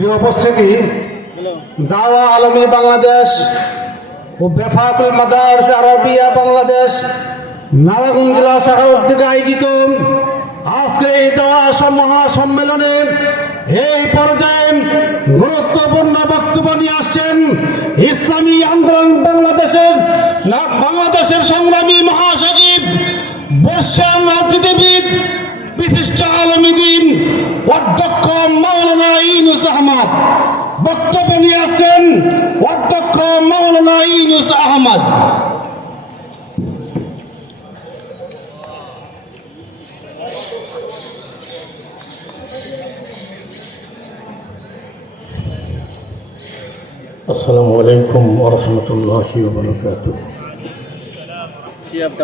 প্রিয় উপস্থিতি, দাওয়া আলমী বাংলাদেশ ও বেফাকুল মাদার্স আরবিয়া বাংলাদেশ, নারায়ণগঞ্জ জেলা শাখার উদ্যোগে আয়োজিত আজকের এই দাওয়া সম- মহাসম্মেলনে এই পর্যায়ে গুরুত্বপূর্ণ বক্তব্য নিয়ে আসছেন ইসলামী আন্দোলন বাংলাদেশের বাংলাদেশের সংগ্রামী মহাসচিব, বর্ষান রাজনীতিবিদ বিশিষ্ট আলমীদিন অধ্যক্ষ মাওলানা ইনুস আহমদ বক্তব্য নিয়ে আসছেন অধ্যক্ষ মাওলানা ইনুস আহমদ আসসালামু আলাইকুম ওরহমতুল্লাহি ওবরকাতুহ শিয়াবটা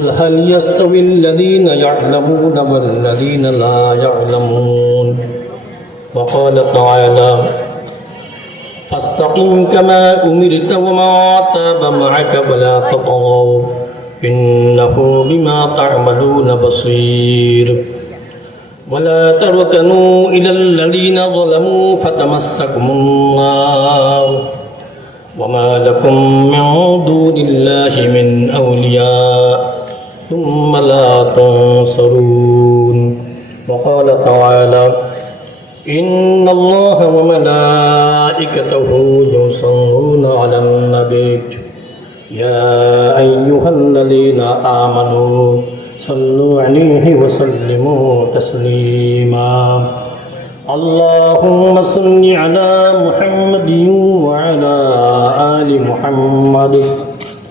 قل هل يستوي الذين يعلمون والذين لا يعلمون؟ وقال تعالى فاستقم كما أمرت وما تاب معك ولا تطغوا إنه بما تعملون بصير. ولا تركنوا إلى الذين ظلموا فتمسكم النار. وما لكم من دون الله من أولياء. ثم لا تنصرون. وقال تعالى إن الله وملائكته يصلون على النبي. يا أيها الذين آمنوا صلوا عليه وسلموا تسليما. اللهم صل على محمد وعلى آل محمد.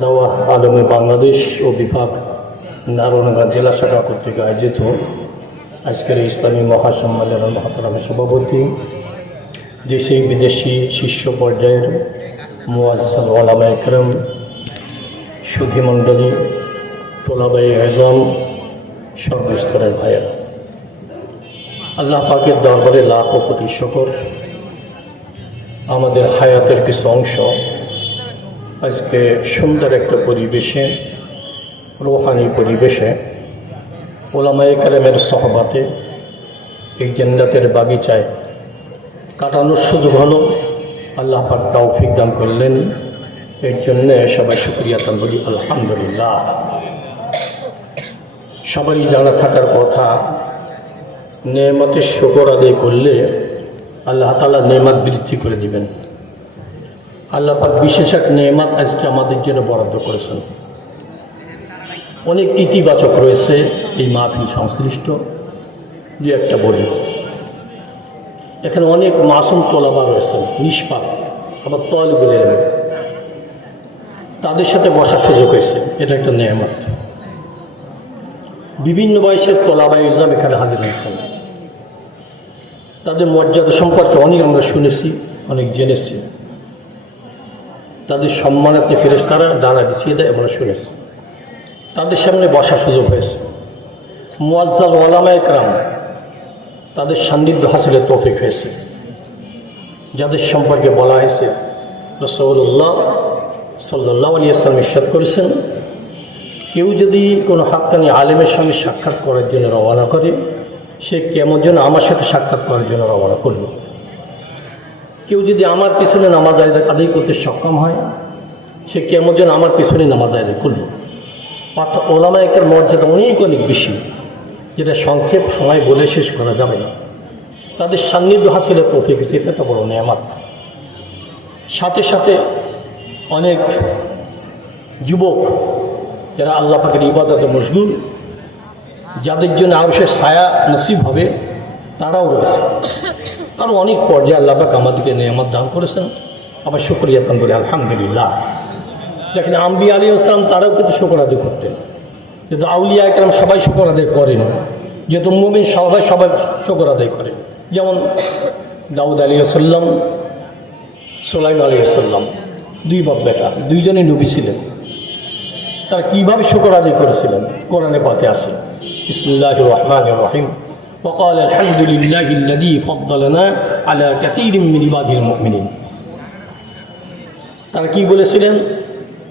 দাওয়া আলমে বাংলাদেশ ও বিভাগ নারায়ণগঞ্জ জেলা শাখা কর্তৃক আয়োজিত আজকের ইসলামী মহাসম্মেলনের মহাপ্রামের সভাপতি, দেশি বিদেশি শীর্ষ পর্যায়ের মুআসাল আলামা একরম সুধীমণ্ডলী তোলাবাই আজম, সর্বস্তরের ভাইয়েরা। আল্লাহ পাকের দরবারে লাখ কোটি শকর। আমাদের হায়াতের কিছু অংশ। আজকে সুন্দর একটা পরিবেশে, রোহানি পরিবেশে ওলামায়ে কালামের সহবাতে এই জেন্নাতের বাগিচায় কাটানোর সুযোগ হলো। আল্লাহ পাক তৌফিক দান করলেন। এর জন্যে সবাই শুক্রিয়া দান বলি আলহামদুলিল্লাহ। সবাই জানা থাকার কথা নেমাতের শুকর আদায় করলে আল্লাহ তালা নেমাত বৃদ্ধি করে দিবেন। আল্লাহ পাক বিশেষ এক নেমাত আজকে আমাদের জন্য বরাদ্দ করেছেন। অনেক ইতিবাচক রয়েছে এই মাহফিল সংশ্লিষ্ট। দু একটা বলি। এখানে অনেক মাসুম তোলাবা রয়েছেন নিষ্পাপ, আবার তল বলে তাদের সাথে বসার সুযোগ হয়েছে, এটা একটা নেয়ামত বিভিন্ন বয়সের তোলাবাই ইসলাম এখানে হাজির হয়েছেন। তাদের মর্যাদা সম্পর্কে অনেক আমরা শুনেছি, অনেক জেনেছি। তাদের সম্মানার্থে ফেরেস তারা ডানা বিছিয়ে দেয় আমরা শুনেছি। তাদের সামনে বসার সুযোগ হয়েছে। মুয়াজ্জাল ওলামা একরাম তাদের সান্নিধ্য হাসিলের তৌফিক হয়েছে। যাদের সম্পর্কে বলা হয়েছে রসৌল্লাহ সাল্লাহ আলী আসলাম ইস্বাদ করেছেন, কেউ যদি কোনো হাক্কানি আলেমের সঙ্গে সাক্ষাৎ করার জন্য রওনা করে সে কেমন যেন আমার সাথে সাক্ষাৎ করার জন্য রওনা করল। কেউ যদি আমার পিছনে নামাজ আদায় আদায় করতে সক্ষম হয়, সে কেমন যেন আমার পিছনে নামাজ আদায় করল। অর্থাৎ ওলামা একের মর্যাদা অনেক অনেক বেশি, যেটা সংক্ষেপ সময় বলে শেষ করা যাবে না। তাদের সান্নিধ্য হাসিলের তৌফিক হয়েছে এটা তো বড় নেয়ামাত। সাথে সাথে অনেক যুবক, যারা আল্লাহ পাকের ইবাদতে মশগুল যাদের জন্য আরও সে ছায়া নসিব হবে, তারাও রয়েছে। আরও অনেক পর্যায়ে আল্লাহ পাক আমাদেরকে নেয়ামত দান করেছেন। আবার শুক্রিয়া দান করি, আলহামদুলিল্লাহ। দেখেন আম্বি আলী আসলাম তারাও কিন্তু শুকর আদায় করতেন। কিন্তু আউলিয়া একরাম সবাই শুকর আদায় করেন। যেহেতু মুমিন সবাই সবাই শুকর আদায় করেন। যেমন দাউদ আলী আসাল্লাম সোলাইম আলী আসাল্লাম দুই বাপ বেটা দুইজনই নবী ছিলেন। তারা কীভাবে শুকর আদায় করেছিলেন? কোরআনে পাকে আছে বিসমুল্লাহ রহমান রহিম وقال الحمد لله الذي فضلنا على كثير من عباده المؤمنين তারা কি বলেছিলেন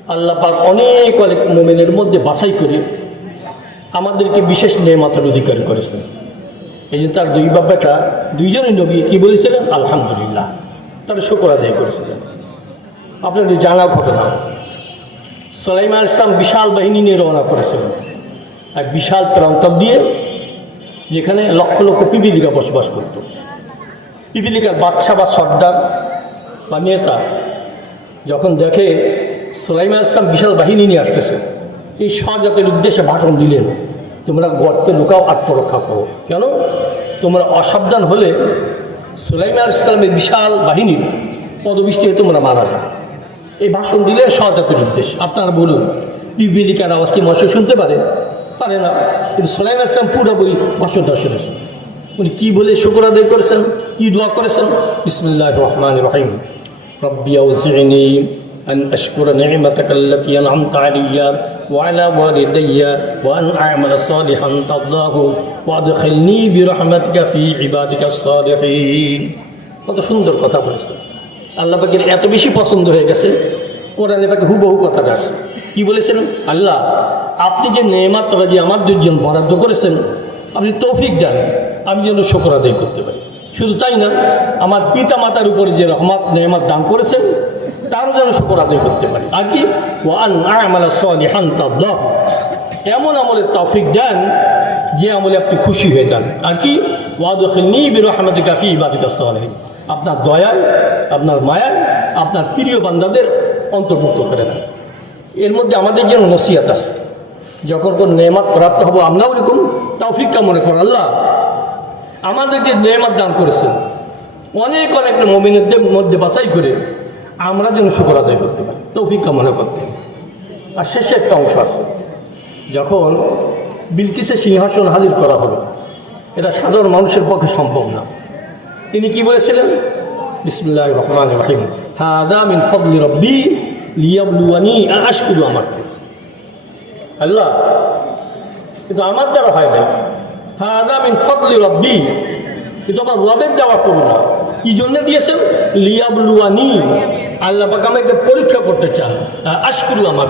আল্লাহ পাক অনেক অনেক মোমেনের মধ্যে বাছাই করে আমাদেরকে বিশেষ নেমাতের অধিকার করেছেন এই যে তার দুই বাবাটা দুইজনই নবী কি বলেছিলেন আলহামদুলিল্লাহ তারা শুকর আদায় করেছিলেন আপনাদের জানা ঘটনা সালাইমা ইসলাম বিশাল বাহিনী নিয়ে রওনা করেছিলেন এক বিশাল প্রান্তর দিয়ে যেখানে লক্ষ লক্ষ পিপিলিকা বসবাস করত। পিপিলিকার বাচ্চা বা সর্দার বা নেতা যখন দেখে সোলাইমা ইসলাম বিশাল বাহিনী নিয়ে আসতেছে, এই শাহজাতের উদ্দেশ্যে ভাষণ দিলেন, তোমরা গর্তে লুকাও, আত্মরক্ষা করো। কেন? তোমরা অসাবধান হলে সুলাইমা ইসলামের বিশাল বাহিনীর পদবৃষ্টি হয়ে তোমরা মারা যাও। এই ভাষণ দিলে শাহজাতের উদ্দেশ্য। আপনারা বলুন, পিপিলিকার আওয়াজ কি মশা শুনতে পারে? পারে না কিন্তু সোলাইমা ইসলাম পুরোপুরি ভাষণটা শুনেছেন উনি কী বলে শুকর আদায় করেছেন কী দোয়া করেছেন বিসমুল্লাহ রহমান রহিম ربي أوزعني أن أشكر نعمتك التي أنعمت علي وعلى والدي وأن أعمل صالحا ترضاه وأدخلني برحمتك في عبادك الصالحين কত সুন্দর কথা বলেছে আল্লাহ পাকের এত বেশি পছন্দ হয়ে গেছে কোরআনে পাকে হুবহু কথাটা আছে কি বলেছেন আল্লাহ আপনি যে নেমাত যে আমার দুজন বরাদ্দ করেছেন, আপনি তৌফিক দেন, আমি যেন শকর আদায় করতে পারি। শুধু তাই না, আমার পিতা মাতার উপরে যে রহমত, নেমাত দান করেছেন, তারও যেন শকর আদায় করতে পারি। আর কি? ওয়ান এমন আমলে তৌফিক দেন, যে আমলে আপনি খুশি হয়ে যান। আর কি? আপনার দয়ায়, আপনার মায়ায়, আপনার প্রিয় বান্দাদের অন্তর্ভুক্ত করে দেন। এর মধ্যে আমাদের যেন নসিয়াত আছে। যখন কোন নেমাত প্রাপ্ত হব, আমরাও এরকম তৌফিকটা মনে করেন আল্লাহ। আমাদেরকে নেমাত দান করেছেন। অনেক অনেক মমিনদের মধ্যে বাছাই করে আমরা যেন শুকর আদায় করতে পারি। তৌফিক কামনা করতে। আর শেষে একটা অংশ আছে। যখন বিলকিসের সিংহাসন হাজির করা হলো, এটা সাধারণ মানুষের পক্ষে সম্ভব না। তিনি কি বলেছিলেন? বিসমুল্লাহ রহমান রহিম। হাদা মিন ফদলি রব্বি লিয়াবলুয়ানি আশকুরু আমাকে আল্লাহ। কিন্তু আমার দ্বারা হয় নাই। হাদা মিন ফদলি রব্বি। কিন্তু আমার রবের দেওয়া করুণা কি জন্য দিয়েছেন? লিয়াবলুয়ানি। আল্লাহ পাক আমাকে পরীক্ষা করতে চান। আশকুরু আমার।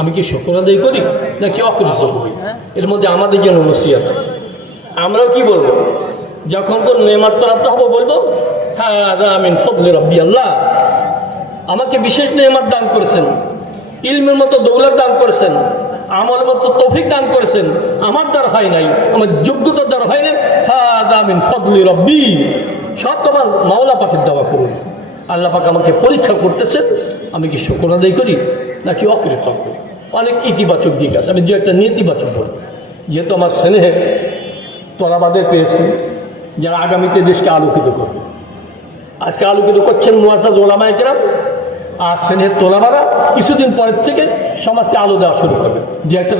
আমি কি শকর আদায় করি? নাকি অকৃত করি এর মধ্যে আমাদের জন্য নসিয়াত আছে। আমরাও কি বলব? যখন কোন নেমাত প্রাপ্ত হব বলব হ্যাঁ আমিন ফদলে রব্বি আল্লাহ। আমাকে বিশেষ নেমাত দান করেছেন। ইলমের মতো দৌলত দান করেছেন। আমার মতো তৌফিক দান করেছেন। আমার দ্বারা হয় নাই, আমার যোগ্যতার দ্বারা হয় নাই। ফদলি রব্বি। সব তোমার মাওলা পাখির দেওয়া করুন। আল্লাহ পাক আমাকে পরীক্ষা করতেছেন, আমি কি শুকর আদায় করি নাকি অকৃতজ্ঞ? অনেক ইতিবাচক দিক আছে, আমি দু একটা নেতিবাচক বলব যেহেতু আমার স্নেহের তলাবাদের পেয়েছি, যারা আগামীতে দেশকে আলোকিত করবে। আজকে আলোকিত করছেন মুয়াসাজ ওলামা একরাম আর শ্রেণির তোলাবারা কিছুদিন পরের থেকে সমাজকে আলো দেওয়া শুরু করবে। দু একটা